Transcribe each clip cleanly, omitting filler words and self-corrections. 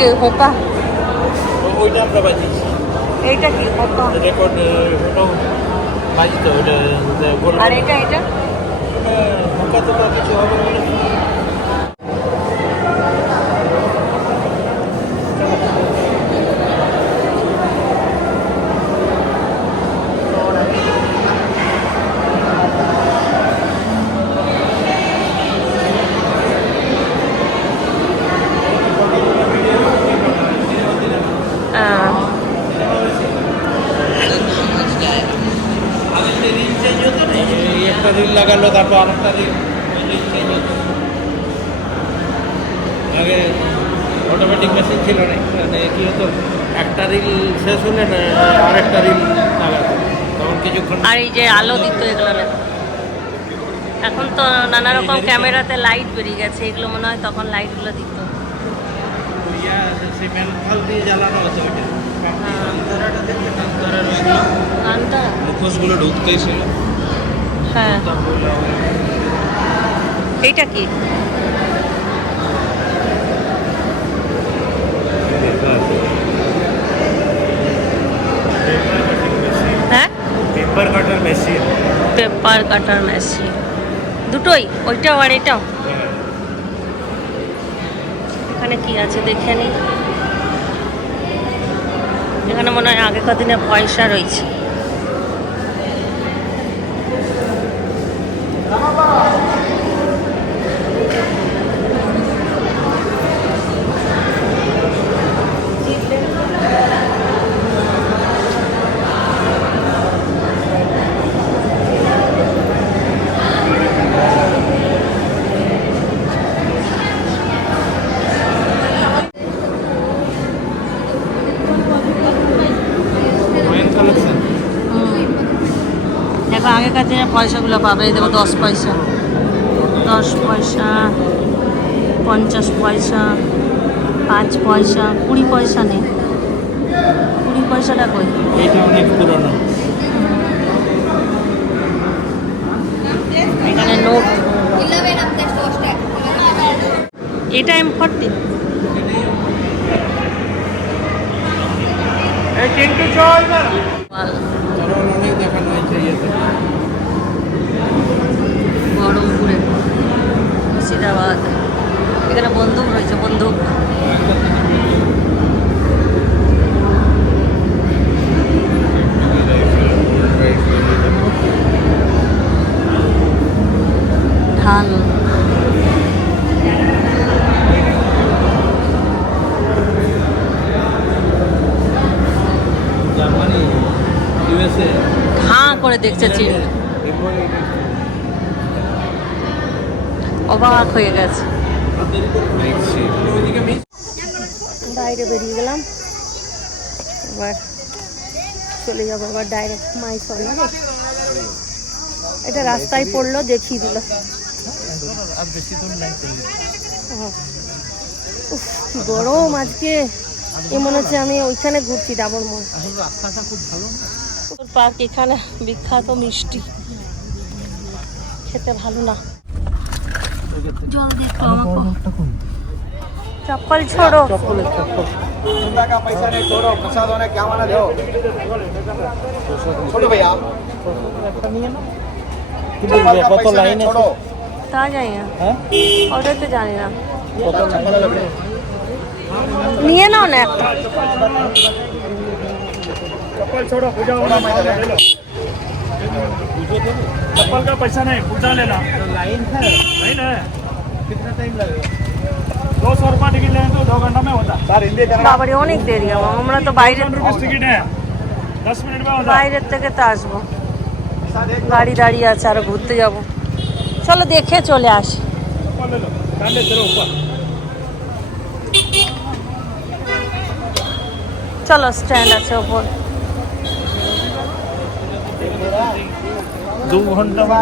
কি হোপা? ওইটা আমরা বাজিয়েছি। এইটা কি হোপা? রেকর্ড ওটাও বাজিত ওটা। আর এটা হোপা তো কিছু হবে বলে। একটা রিল লাগালো, তারপর আরেকটা রিল চেঞ্জ হতো। আগে অটোমেটিক মেশিন ছিল না, মানে কী হতো, একটা রিল শেষ হলে আরেকটা রিল লাগাতো, তখন কিছুক্ষণ। আর এই যে আলো দিত এগুলো না, এখন তো নানা রকম ক্যামেরাতে লাইট বেরিয়ে গেছে, এগুলো মনে হয় তখন লাইটগুলো দিত। সেই ম্যানফল দিয়ে জ্বালানো হতো ওইটা। মুখোশগুলো ঢুকতেই ছিল। হ্যাঁ, এইটা কি? হ্যাঁ, পেপার কাটার মেশিন। পেপার কাটার মেশিন দুটোই, ওইটাও আর এটাও। এখানে কি আছে দেখে নি। এখানে মনে হয় আগেকার দিনে পয়সা রয়েছে। দেখো আগেকার দিনে পয়সাগুলো পাবে, দেখো 10 পয়সা, 10 পয়সা, 50 পয়সা, 5 পয়সা, 20 পয়সা নেই। 20 পয়সাটা কই? এইটা অনেক পুরনো। এখানে নোট। এটা M40। অনেক দেখানো হয়েছে ইয়েতে। বহরমপুরে, মুর্শিদাবাদ। এখানে বন্দুক রয়েছে, বন্দুক। ঢাল। জার্মানি, ইউএসএ হাঁ করে দেখছে চীন, অবাক হয়ে গেছে। বাইরে বেরিয়ে গেলাম, এবার চলে যাবো এবার ডাইরেক্ট মাইসর। এটা রাস্তায় পড়লো, দেখিয়ে দিল। উফ, কি গরম আজকে। এ মনে হচ্ছে আমি ওইখানে ঘুরছি, ডাবর মোড়। রাস্তাটা খুব ভালো। পার্ক, এখানে বিখ্যাত মিষ্টি, খেতে ভালো না। জলদি একটু আমাকে চপ্পল ছোড়ো। का पैसा नहीं छोड़ो, प्रसाद होने क्या माना दो छोड़ो भैया, चप्पल का पैसा नहीं छोड़ो। তা যাই না, ওটা তো জানি না। নিয়ে নাও না একটা। चप्पल छोड़ो, पूजा होना ले लो। चप्पल का पैसा नहीं, पूजा लेना। लाइन है, नहीं ना, कितना टाइम लगेगा? 200 रुपया टिकट लें तो 2 घंटा में होता। सर हिंदी বাবারে অনেক দেরি হবে, আমরা তো বাইরে 1 रुपीस टिकट है, 10 मिनट में होता। বাইরের থেকে তো আসবো, গাড়ি দাঁড়িয়ে আছে, আরো ঘুরতে যাব। চলো দেখে চলে আসি। चप्पल ले लो, डांडे चलो ऊपर। চলো, স্ট্যান্ড আছে ওপর। 2 घंटा में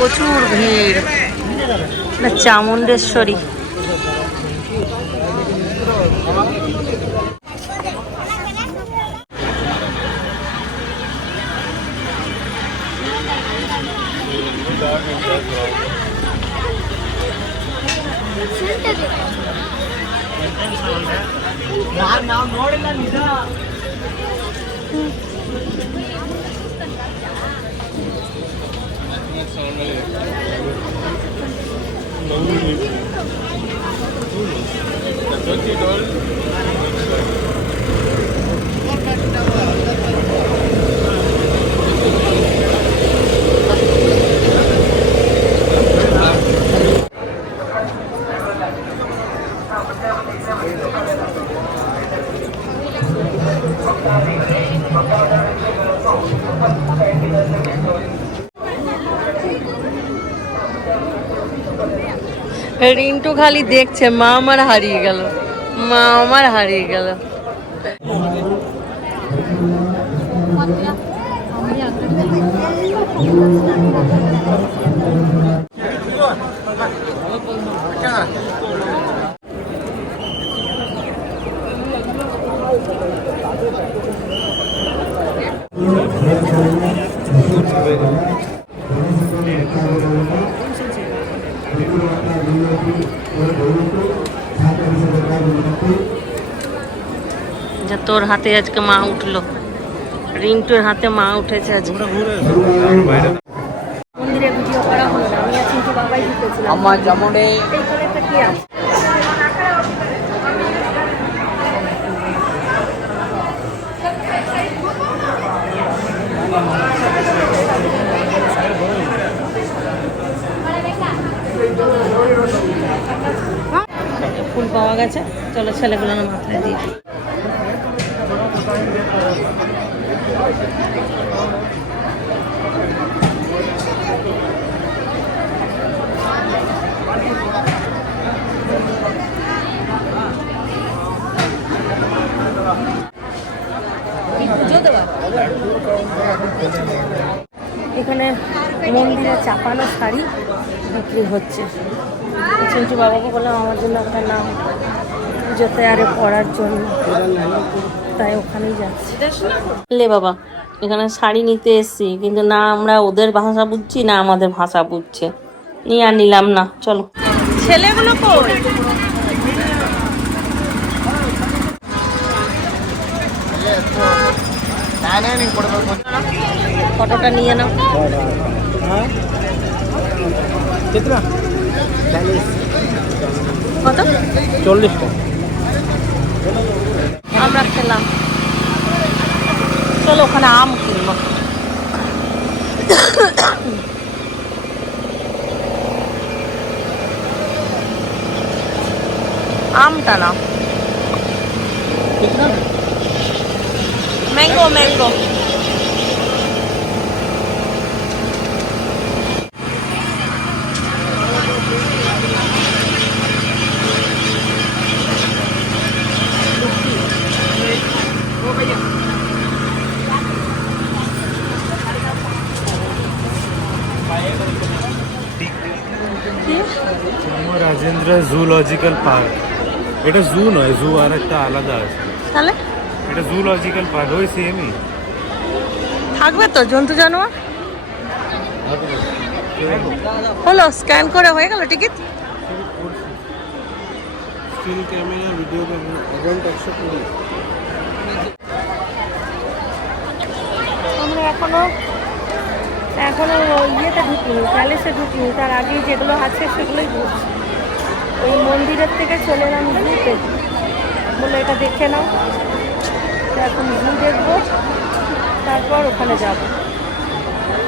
প্রচুর ভিড়। না চামুণ্ডেশ্বরী। রিন্টু খালি দেখছে, মা আমার হারিয়ে গেল, মা আমার হারিয়ে গেল। যা তোর হাতে আজকে মা উঠলো, রিন্টুর হাতে মা উঠেছে আজকে। মন্দিরে ভিডিও করা হলো না, আমি আর চিন্টু বাবাই ঢুকেছিলাম। আমার যেমনে এইখানে একটা কি আছে? ফুল পাওয়া গেছে, চলো ছেলেগুলো মাথায় দিয়ে দিই। এখানে মন্দিরে চাপানো শাড়ি বিক্রি হচ্ছে। চিন্টু বাবাকে বললাম আমার জন্য একটা নাম পুজোতে আরে পরার জন্য, তাই ওখানেই যাচ্ছি। লে বাবা, এখানে শাড়ি নিতে এসছি, কিন্তু না আমরা ওদের ভাষা বুঝছি না আমাদের ভাষা বুঝছে, নিয়ে আর নিলাম না। চলো ছেলেগুলো কই? ফটোটা নিয়ে নাও। কত? 40 টাকা। আমরা খেলাম। চলো ওখানে আম কিনবো। আমটা না, mango mango. Rajendra zoological park. এটা জু নয়, জু আর একটা আলাদা আছে। তাহলে এটা জুলজিক্যাল পার্ক, ওই সেমই থাকবে তো জন্তু জানোয়ার। হলো স্ক্যান করে হয়ে গেল ticket. Still camera, video camera, adult 120। আমরা এখনো ইয়েতে ঢুকিনি, প্যালেসে ঢুকিনি, তার আগেই যেগুলো আছে সেগুলোই ঘুরছি। ওই মন্দিরের থেকে চলে এলাম জুতে, বলে এটা দেখে নাও। এখন জু দেখবো, তারপর ওখানে যাব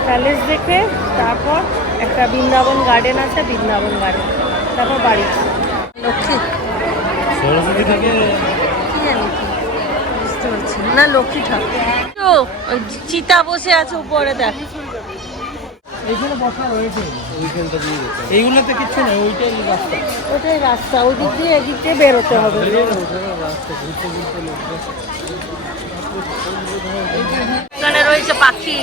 প্যালেস দেখে, তারপর একটা বৃন্দাবন গার্ডেন আছে, বৃন্দাবন গার্ডেন, তারপর বাড়ি। লক্ষ্মী সরস্বতী থেকে কি জানি কি বুঝতে পারছি না। লক্ষ্মী ঠাকুর তো চিতা বসে আছে উপরে, দেখ। এইখানে বসা রয়েছে। ওইখানটা দিয়ে যেতে হবে। এইগুলোতে কিচ্ছু নেই, ওইটাই রাস্তা। ওটাই রাস্তা, ওই দিক দিয়ে এদিক দিয়ে বেরোতে হবে। এখানে রয়েছে পাখি,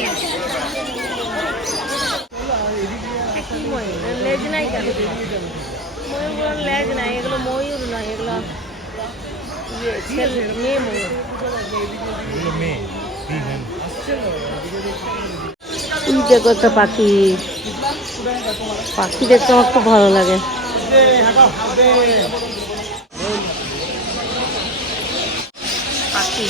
কি ময়ূর? এর লেজ নাই কেন? ময়ূরগুলোর লেজ নাই, এগুলো ময়ূর নয়, এগুলো ছেলে মেয়ে ময়ূর। এই দেখো একটা পাখি, পাখি দেখতে আমার খুব ভালো লাগে। পাখি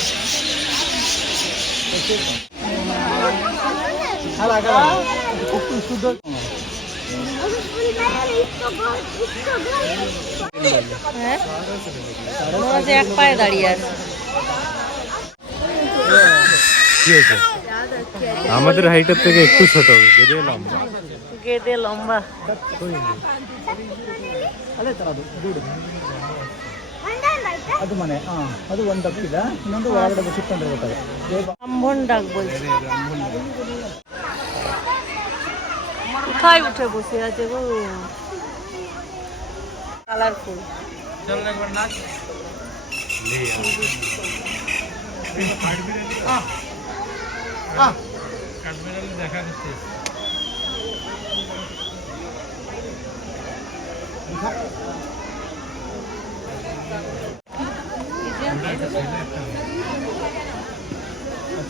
হ্যাঁ, মনে হচ্ছে এক পায়ে দাঁড়িয়ে আছে। কি হয়েছে? আমাদের হাইটের থেকে একটু ছোট, গেদে লম্বা। গেদে লম্বা। ಅದು ಮನೆ ಅದು ಒಂದು ತಪ್ಪಿಲ್ಲ ಇನ್ನೊಂದು ಹೊರಗಡೆ ಸಿಕ್ಕೊಂಡಿರ್ಬೇಕಾದ್ರೆ ব্রাহ্মণ ডাক বলছে। কোথায় উঠে বসে আছে গো, কালারফুল। চল একবার নাচ। কাঠবিড়ালি দেখা যাচ্ছে।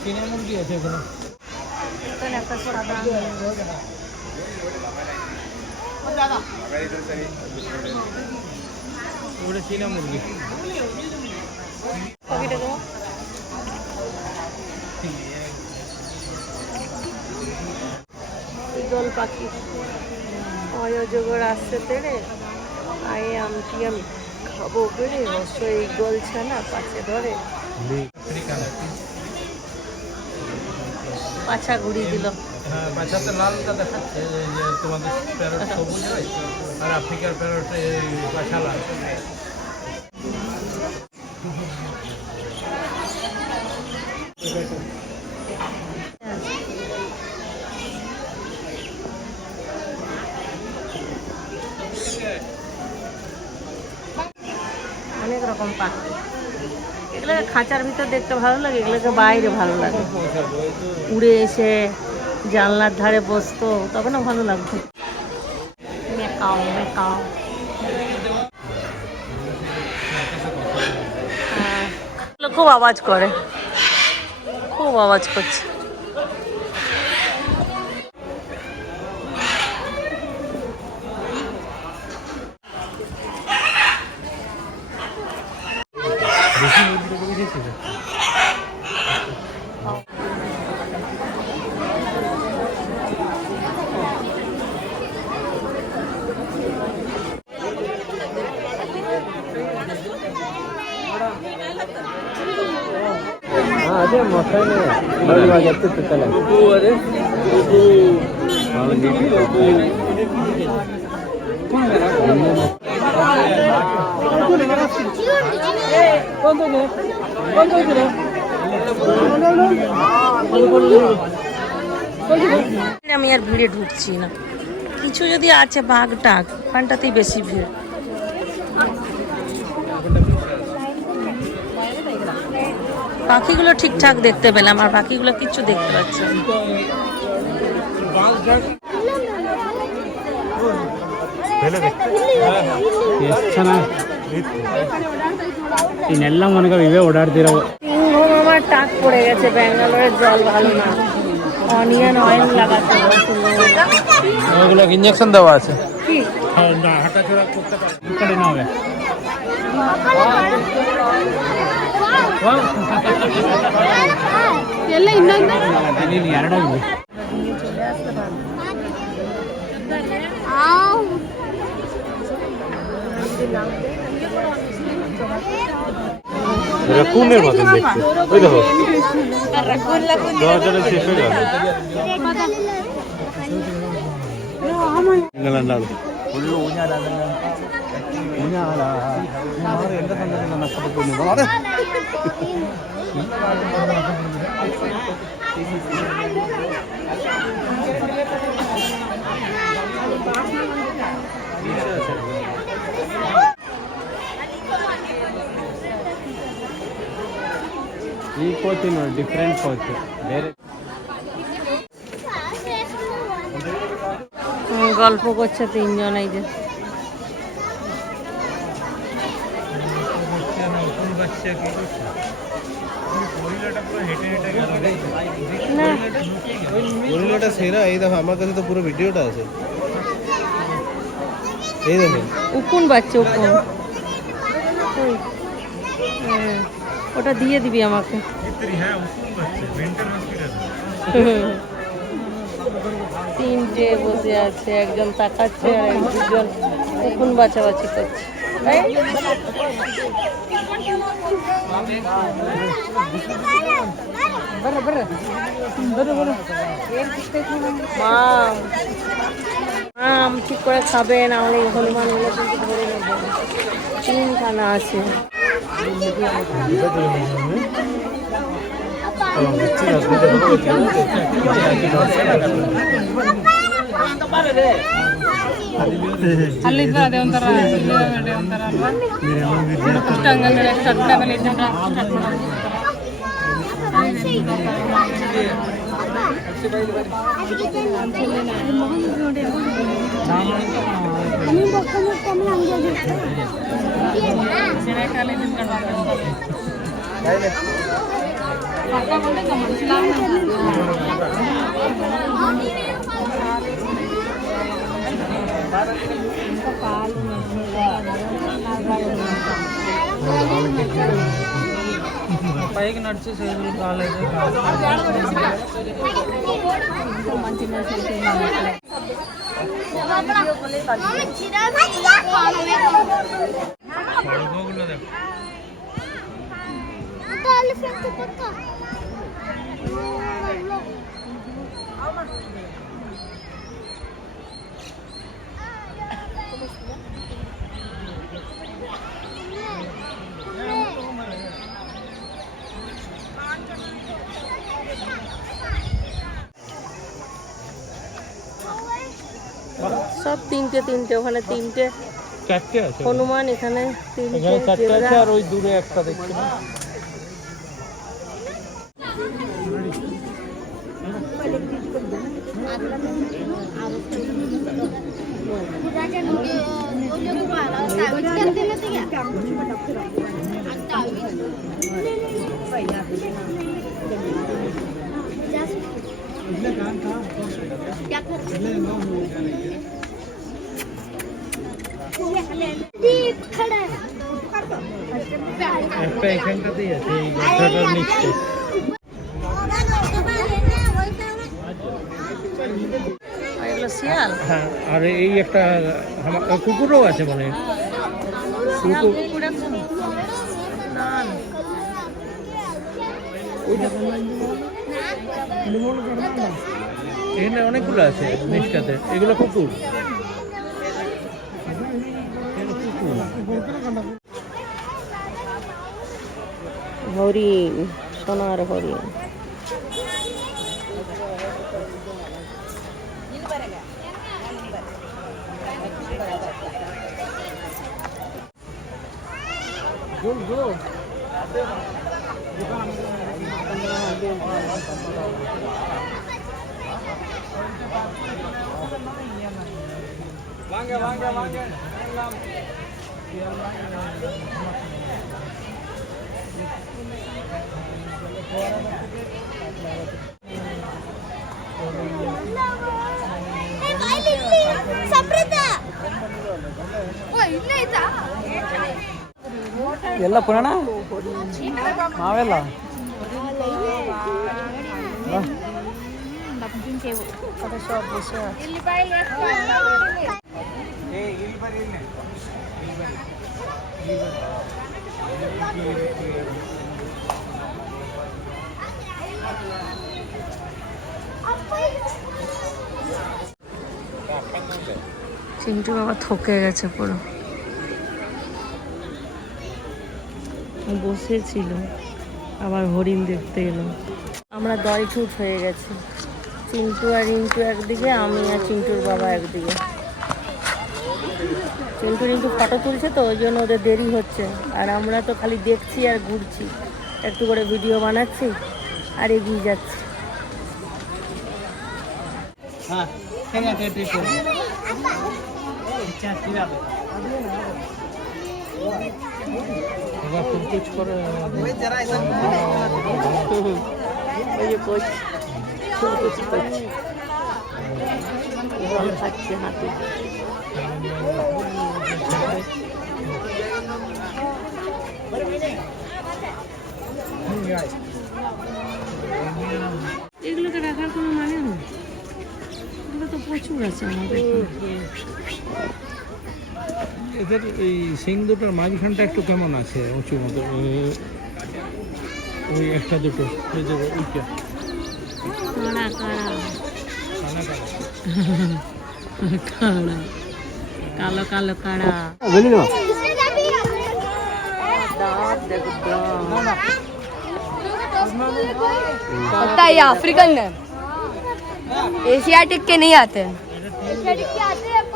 চীনা মুরগি আছে এখানে। এখানে একটা সাদা ওটা চীনা মুরগি। পাখিটা দেবো। ঈগল পাখি অজগর আসছে তেড়ে আয়ে আমটি আমি খাবো বেড়ে অবশ্য ঈগল ছানা পাশে ধরে পাছা ঘুরিয়ে দিল। হ্যাঁ, বাচ্চাতে লালটা দেখাচ্ছে যে তোমাদের প্যারট সবুজ হয় আর আফ্রিকার প্যারট পাছা লাল। অনেক রকম পাখি, এগুলোকে খাঁচার ভিতর দেখতে ভালো লাগে, এগুলোকে বাইরে ভালো লাগে। উড়ে এসে জানলার ধারে বসতো তখনও ভালো লাগতো। Macaw macaw. হ্যাঁ, এগুলো খুব আওয়াজ করে, খুব আওয়াজ করছে। ಅದೇ ಮೊಸಳೆ ಇವಾಗ ಎತ್ತಿತ್ತಲ್ಲ আমি আর ভিড়ে ঢুকছি না, কিছু যদি আছে বাঘ টাক ওখানটাতেই বেশি ভিড়। পাখিগুলো ঠিকঠাক দেখতে পেলাম, আর পাখিগুলো কিচ্ছু দেখতে পাচ্ছি না। ಇನ್ನೆಲ್ಲ ಮನೆಗೆ ಇವೇ ಓಡಾಡ್ತಿರೋ সিংহ আমার টাক পড়ে গেছে, ব্যাঙ্গালোরের জল ভালো না, অনিয়ন অয়েল লাগাতে ওগুলো ইঞ্জেকশন দেওয়া আছে। কি হাঁটাচলা করতে পারে। ಈ ಕಡೆ ನಾವೇ ಎಲ್ಲ ಇನ್ನೊಂದು ಎರಡು চলে আসতে পারবো। রাকুনের মতন দেখতে, ওই দেখো দরজাটা শেষ হয়ে গেল। ಫುಲ್ಲು ಊഞ്ഞാല ಎಲ್ಲ ತಂದ್ರೆ ನಷ್ಟಪಟ್ಟು ಈ ಕೋಚ್ ನೋಡಿ ಡಿಫ್ರೆಂಟ್ ಕೋಚ್ ಬೇರೆ গল্প করছে তিনজন, এই যে না গরিলাটা সেরা। এই দেখো আমার কাছে তো পুরো ভিডিওটা আছে, এই দেখো উকুন বাচ্চা, উকুন। ওই, হ্যাঁ, ওটা দিয়ে দিবি আমাকে। তিনটে বসে আছে, একজন তাকাচ্ছে আর দুজন উকুন বাছাবাছি করছে। মাম ঠিক করে খাবে, না হলে হনুমান গুলো কিন্তু ধরে নেবো। তিনখানা আছে। పైకి నడిచి చేతులు కాలేదు. সব তিনটে তিনটে, ওখানে তিনটে চারটে আছে, হনুমান, এখানে তিনটে চারটে আছে, জেব্রা। আর ওই দূরে একটা দেখছি না। একটা এখানটাতেই আছে, এই গাছটার নিচে। আর এগুলো শিয়াল। হ্যাঁ, আর এই একটা কুকুরও আছে মনে হয়। শিয়াল কুকুর এখন না না। এখানে অনেকগুলো আছে নিচটাতে, এগুলো কুকুর। হরিণ, সোনার হরিণ। ಎಲ್ಲ ಪುರಾಣ ನಾವೆಲ್ಲ কত সব বসে আছে। চিন্টু বাবা থকে গেছে পুরো, বসেছিল আবার হরিণ দেখতে এলো। আমরা দলছুট হয়ে গেছি, চিন্টু আর রিন্টু একদিকে, আমি আর চিন্টুর বাবা একদিকে। চিন্টু রিন্টু ফটো তুলছে তো ওই জন্য ওদের দেরি হচ্ছে, আর আমরা তো খালি দেখছি আর ঘুরছি, একটু করে ভিডিও বানাচ্ছি আর এগিয়ে যাচ্ছি। হ্যাঁ এবার কুচ করে ওই যে করছে ফুলকুচি করছে জল খাচ্ছে হাতে। এগুলোকে রাখার কোনো মানে নেই, এগুলো তো প্রচুর আছে আমাদের এখানে। এদের এই সিং দুটোর মাঝখানটা একটু কেমন আছে উঁচু মতো, ওই একটা দুটো ওই যে ওইটা কাড়া কাড়া কানা কানা। কাড়া কালো কালো কাড়া। दांत देखो दांत। पता है ये अफ्रीकन है, एशियाटिक के नहीं आते हैं,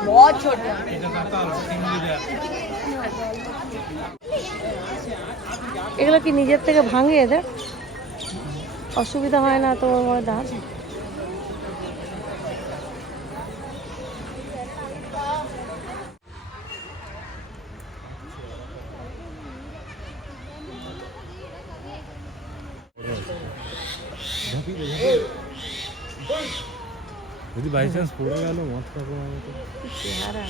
बहुत छोटे हैं। এগুলো কি নিজের থেকে ভাঙে? এদের অসুবিধা হয় না তো দাঁত? যদি বাই চান্স পড়ে গেল মত খাবো আমি তো। চেহারা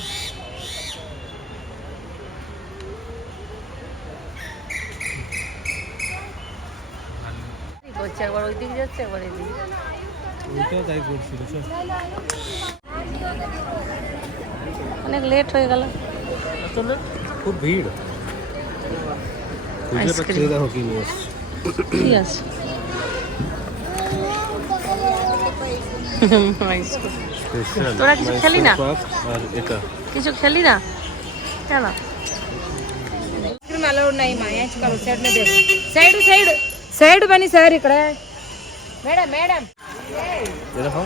করছে, একবার ওই দিক যাচ্ছে একবার এই দিক। ওইটাও তাই করছিল স্যার। অনেক লেট হয়ে গেল। আসলে খুব ভিড়। খুঁজে আইসক্রিম। পাচ্ছি দেখো কি নিয়ে এসছে। কি আছে? আইসক্রিম। স্পেশাল তোরা কিছু খেলি না? আর এটা কিছু খেলি না কেন? अलाउड नहीं माँ, यहाँ करो साइड में देखो, साइड साइड साइड बनी सर इकडे मैडम मैडम এটা খাও।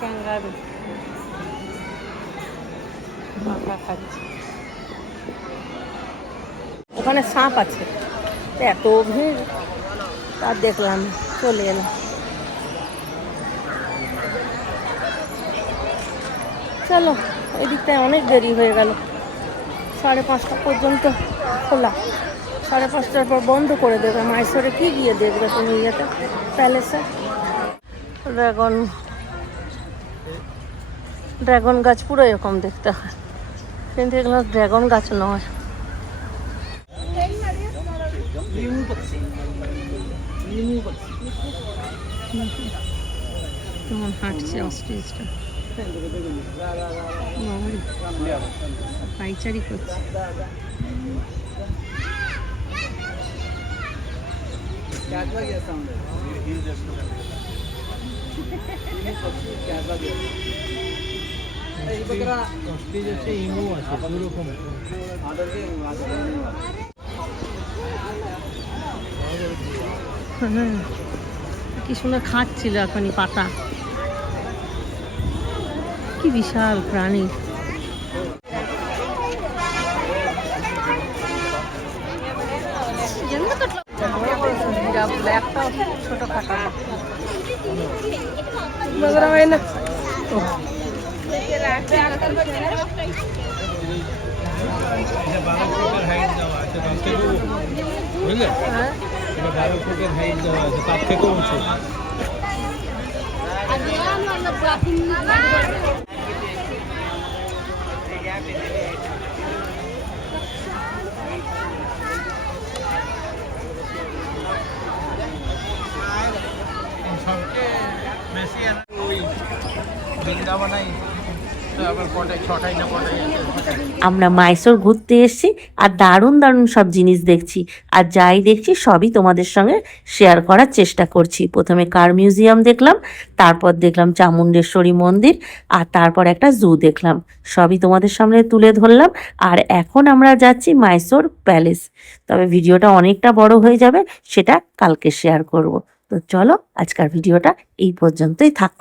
ক্যাঙ্গারু মাথা খাচ্ছে। ওখানে সাপ আছে, তো এত ভিড় তা দেখলাম, চলে এলাম। চলো, এই দিকটায় অনেক দেরি হয়ে গেল। 5:30 পর্যন্ত খোলা, 5:30টার পর বন্ধ করে দেবে। মাইসোরে কি গিয়ে দেখবে তুমি? ইয়েতে প্যালেসে ড্রাগন গাছ পুরো এরকম দেখতে হয়, কিন্তু এগুলো ড্রাগন গাছ নয়। কেমন হাঁটছে অস্ট্রিচটা, পাইচারি করছে। অস্ট্রিচ আছে, ইমু আছে, দুরকম। কি সুন্দর খাচ্ছিল এখনই পাতা। কি বিশাল প্রাণী। একটা ছোট খাটা হয় না। বুঝলে, 12 ফুটের হাইট দেওয়া আছে, তার থেকেও উঁচু। আমরা মাইসোর ঘুরতে এসেছি আর দারুণ দারুণ সব জিনিস দেখছি, আর যাই দেখছি সবই তোমাদের সঙ্গে শেয়ার করার চেষ্টা করছি। প্রথমে কার মিউজিয়াম দেখলাম, তারপর দেখলাম চামুণ্ডেশ্বরী মন্দির, আর তারপর একটা জু দেখলাম। সবই তোমাদের সামনে তুলে ধরলাম। আর এখন আমরা যাচ্ছি মাইসোর প্যালেস। তবে ভিডিওটা অনেকটা বড় হয়ে যাবে, সেটা কালকে শেয়ার করব। তো চলো, আজকের ভিডিওটা এই পর্যন্তই থাক।